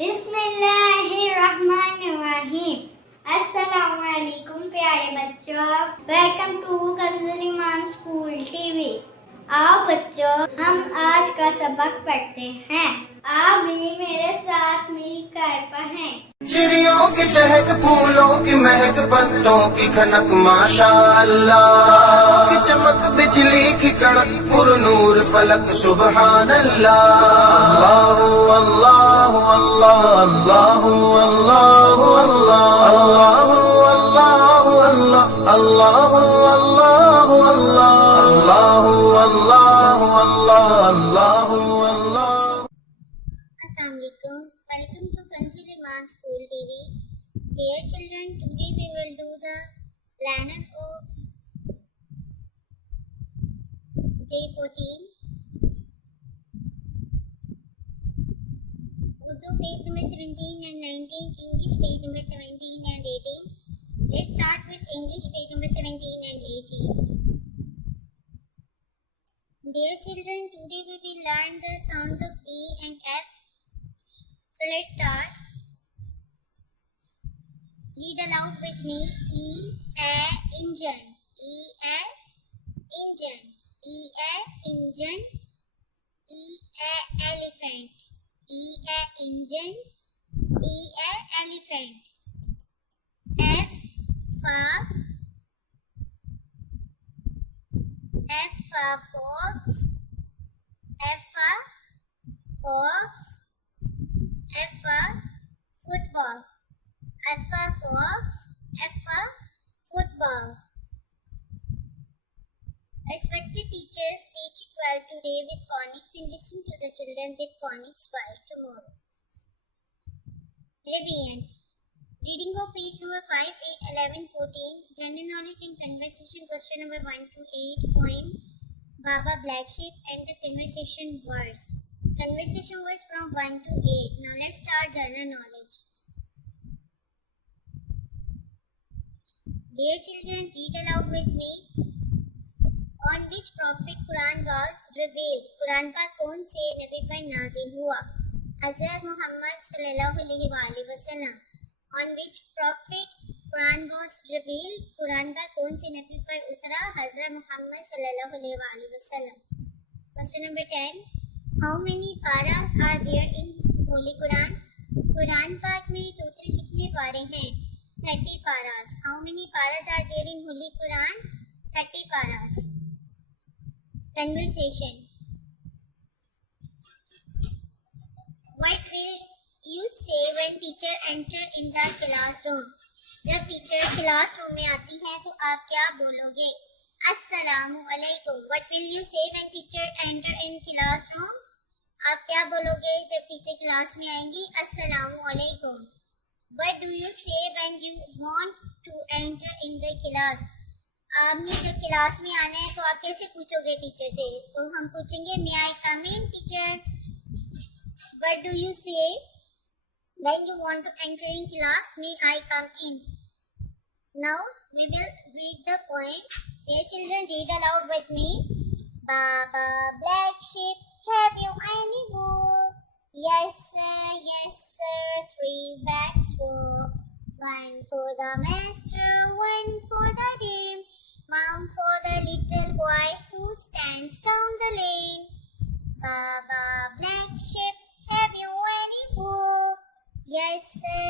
बिस्मिल्लाहिर्रहमानिर्रहीम। अस्सलामुअलैकुम प्यारे बच्चों, welcome to Kanzul Iman school TV. आओ बच्चों, हम आज का सबक पढ़ते हैं। आप भी मेरे साथ मिलकर पढ़ें। चिड़ियों की चहक, फूलों की महक, पत्तों की खनक, माशाअल्लाह की चमक, बिजली की कड़क, पुरनूर फलक, सुबहान अल्लाह। अल्लाह अल्लाह अल्लाह अल्लाह अल्लाह अल्लाह अल्लाह अल्लाह अल्लाह अल्लाह अल्लाह अल्लाह अल्लाह। Assalamualaikum. Welcome to Kanzul Iman School TV. Dear children, today we will do the planner of day 14. Urdu page number 17 and 19, English page number 17 and 18. Let's start with English page number 17 and 18. Dear children, today we will learn the sounds of E and F. So let's start. Read aloud with me. E, a, engine. E, a, engine. E, a, engine. E, a, elephant. E, a, engine. E, a, elephant. F, for fox. F for fox. F for football. F for fox. F for football. Respected teachers, teach it well today with phonics and listen to the children with phonics by tomorrow. Revision. Reading of page number 5, 8, 11, 14. General knowledge and conversation question number 1 to 8. Poem Baba Black Sheep and the conversation words. Conversation words from 1 to 8. Now let's start general knowledge. Dear children, read aloud with me. On which prophet Quran was revealed? Quran का कौन से नबी पर नाज़िल हुआ? हज़रत मोहम्मद सल्लल्लाहु अलैहि वसल्लम. On which prophet Quran was revealed? Quran का कौन से नबी पर उतरा? हज़रत मोहम्मद सल्लल्लाहु अलैहि वसल्लम. Question number 10. How many paras are there in Holy Quran? Quran पाक में टोटल कितने पारे हैं? 30 paras. How many paras are there in Holy Quran? 30 paras. Conversation. What will you say when teacher enter in the classroom? जब teacher classroom में आती है तो आप क्या बोलोगे? अस्सलामु अलैकुम. What will you say when teacher enter in classroom? आप क्या बोलोगे जब टीचर क्लास में आएंगी? अस्सलामु अलैकुम. What do you say when you want to enter in the class? आपने जब क्लास में आना है तो आप कैसे पूछोगे टीचर से? तो हम पूछेंगे may I come in teacher? What do you say when you want to enter in class? May I come in? Now we will read the poem. Dear children, read aloud with me. Baba Black Sheep, have you any wool? Yes sir, 3 bags full. 1 for the master, 1 for the dame. Mom for the little boy who stands down the lane. Baba Black Sheep, have you any wool? Yes sir,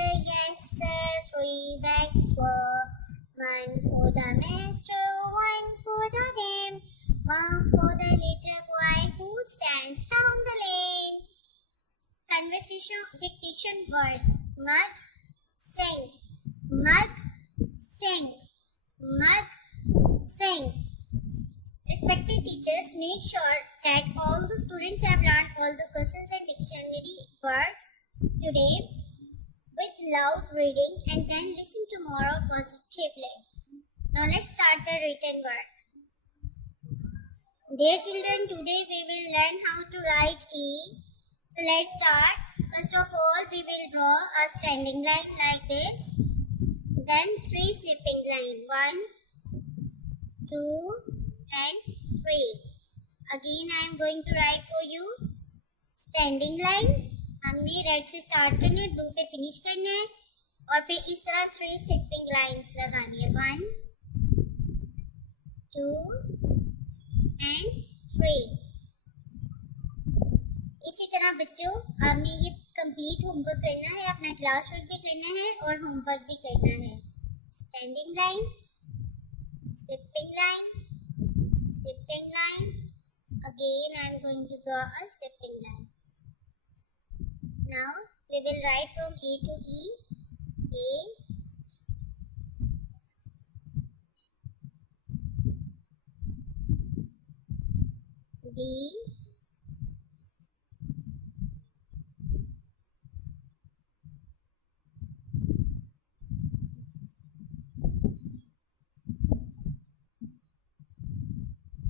3 bags full. 1 for the master, 1 for the dame. Mom for the little boy who stands down the lane. Conversation dictation words. Mug, sing. Mug, sing. Mug, sing. Respected teachers, make sure that all the students have learned all the questions and dictionary words today with loud reading and then listen tomorrow positively. Now let's start the written work. Dear children, today we will learn how to write E. So let's start. First of all, we will draw a standing line like this. Then 3 sleeping line. 1, 2 and 3. Again I am going to write for you standing line. हम हमने red से start करना है, blue पे finish करना है और फिर इस तरह 3 स्लिपिंग लाइंस लगानी है, 1 2 एंड 3। इसी तरह बच्चों आपने ये कंप्लीट होमवर्क करना है, अपना क्लास वर्क भी करना है और होमवर्क भी करना है। Standing line, sleeping line, sleeping line, again I am going to draw a slipping line. Now we will write from A to E, A, B,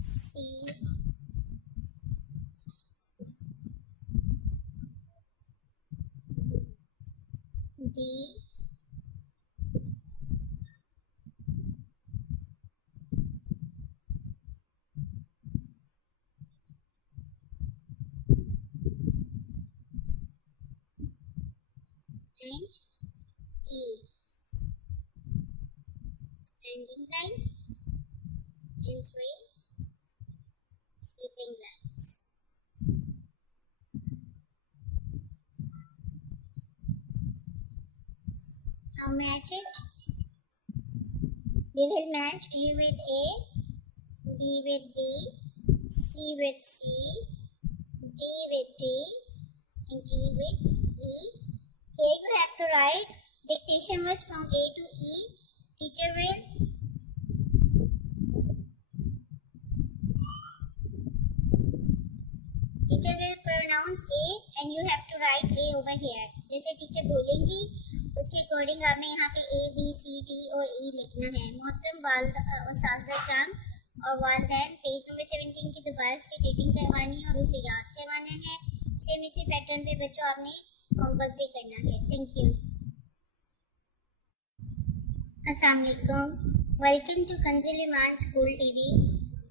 C, D, and E. Standing line and 3 slipping lines. Now match it. We will match A with A, B with B, C with C, D with D, and E with E. Here you have to write dictation was from A to E. Teacher will pronounce A and you have to write A over here. जैसे teacher बोलेंगी उसके according आपने यहाँ पे A, B, C, D और E लिखना है। मोहतरम उस्ताज़ काम और वालिदैन पेज नंबर 17 की दोबारा से रीडिंग करवानी है और उसे याद करवाना है। सेम इसी पैटर्न पे बच्चों आपने होमवर्क भी करना है। Thank you. अस्सलाम वालेकुम। Welcome to Kanzul Iman school TV.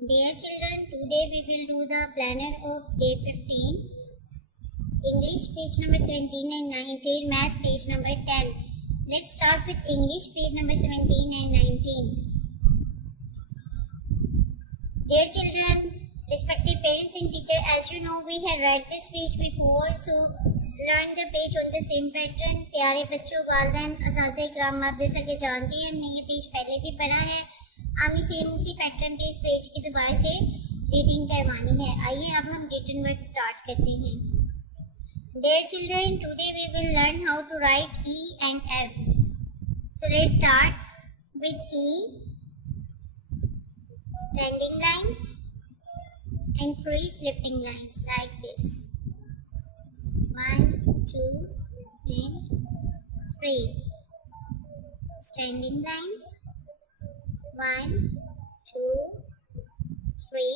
Dear children, today we will do the planner of day 15. English page number 17 and 19, Math page number 10. Let's start with English page number 17 and 19. Dear children, respected parents and teacher, as you know we had read this page before, so learn the page on the same pattern. प्यारे बच्चों, वालिदैन, असातिज़ा इकराम, आप जैसा कि जानते हैं हमने ये पेज पहले भी पढ़ा है। हमने सेम उसी पैटर्न पे इस पेज की दोबारा से रीडिंग करवानी है। आइए अब हम रिटन वर्क स्टार्ट करते हैं। Dear children, today we will learn how to write E and F. So let's start with E, standing line and 3 slipping lines like this. 1, 2 and 3. Standing line, 1, 2, 3.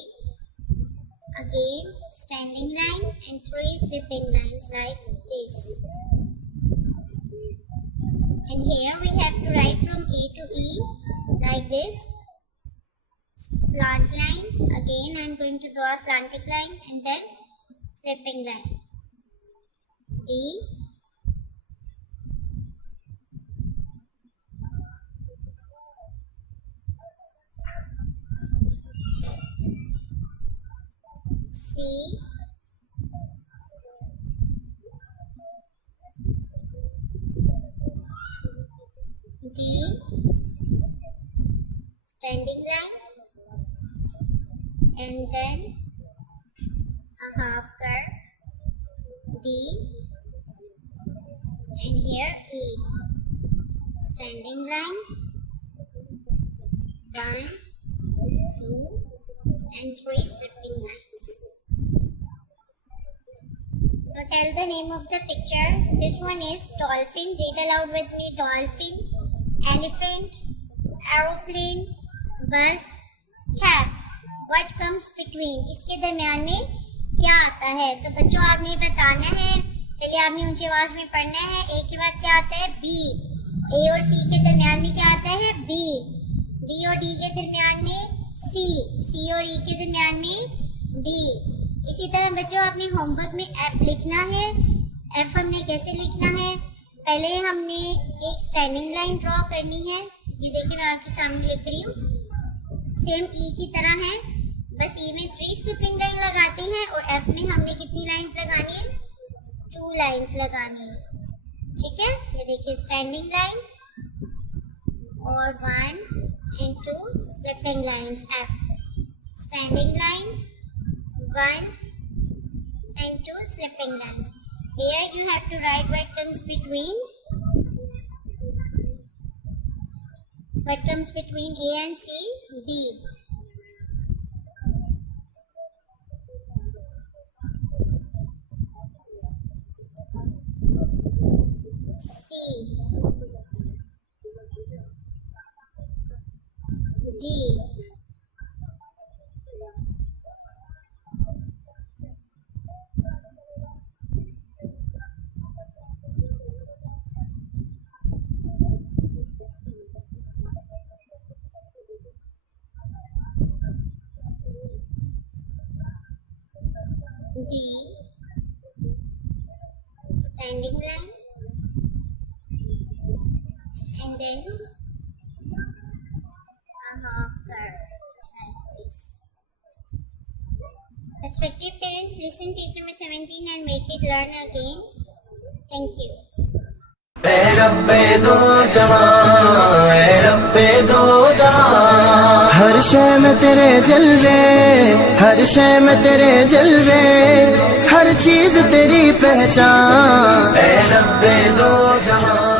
Again standing line and 3 slipping lines like this. And here we have to write from A to E like this. Slant line. Again I am going to draw a slanted line and then slipping line. D, C, D, standing line and then a half curve, D, and here E, standing line, 1, 2 and 3 slipping lines. Now tell the name of the picture. This one is dolphin. Read aloud with me. Dolphin, elephant, aeroplane, bus, cat. What comes between? इसके दरमियान में क्या आता है? तो बच्चों आपने बताना है। पहले आपने ऊंची आवाज में पढ़ना है। ए के बाद क्या आता है? बी। ए और सी के दरमियान में क्या आता है? बी। बी और डी के दरमियान में सी। सी और ई के दरमियान में डी। इसी तरह बच्चों आपने होमवर्क में एफ लिखना है। एफ हमने कैसे लिखना है, पहले हमने एक स्टैंडिंग लाइन ड्रॉ करनी है। ये देखिए मैं आपके सामने लिख रही हूँ, सेम ई की तरह है, बस ई में 3 स्लिपिंग लाइन लगाते हैं और एफ में हमने कितनी लाइंस लगानी है, 2 लाइंस लगानी है। ठीक है, ये देखिए स्टैंडिंग लाइन और 1 and 2 स्लिपिंग लाइंस एफ, standing line 1 and 2 slipping lines. Here you have to write what comes between A and C, B. C, D. D, standing line, and then a half curve like this. Respective parents, listen page number 17 and make it learn again. Thank you. ऐ रब्बे दो जहां, ऐ रब्बे दो जहां, हर शय में तेरे जलवे, हर शय में तेरे जलवे, हर चीज तेरी पहचान, ऐ रब्बे दो जहां।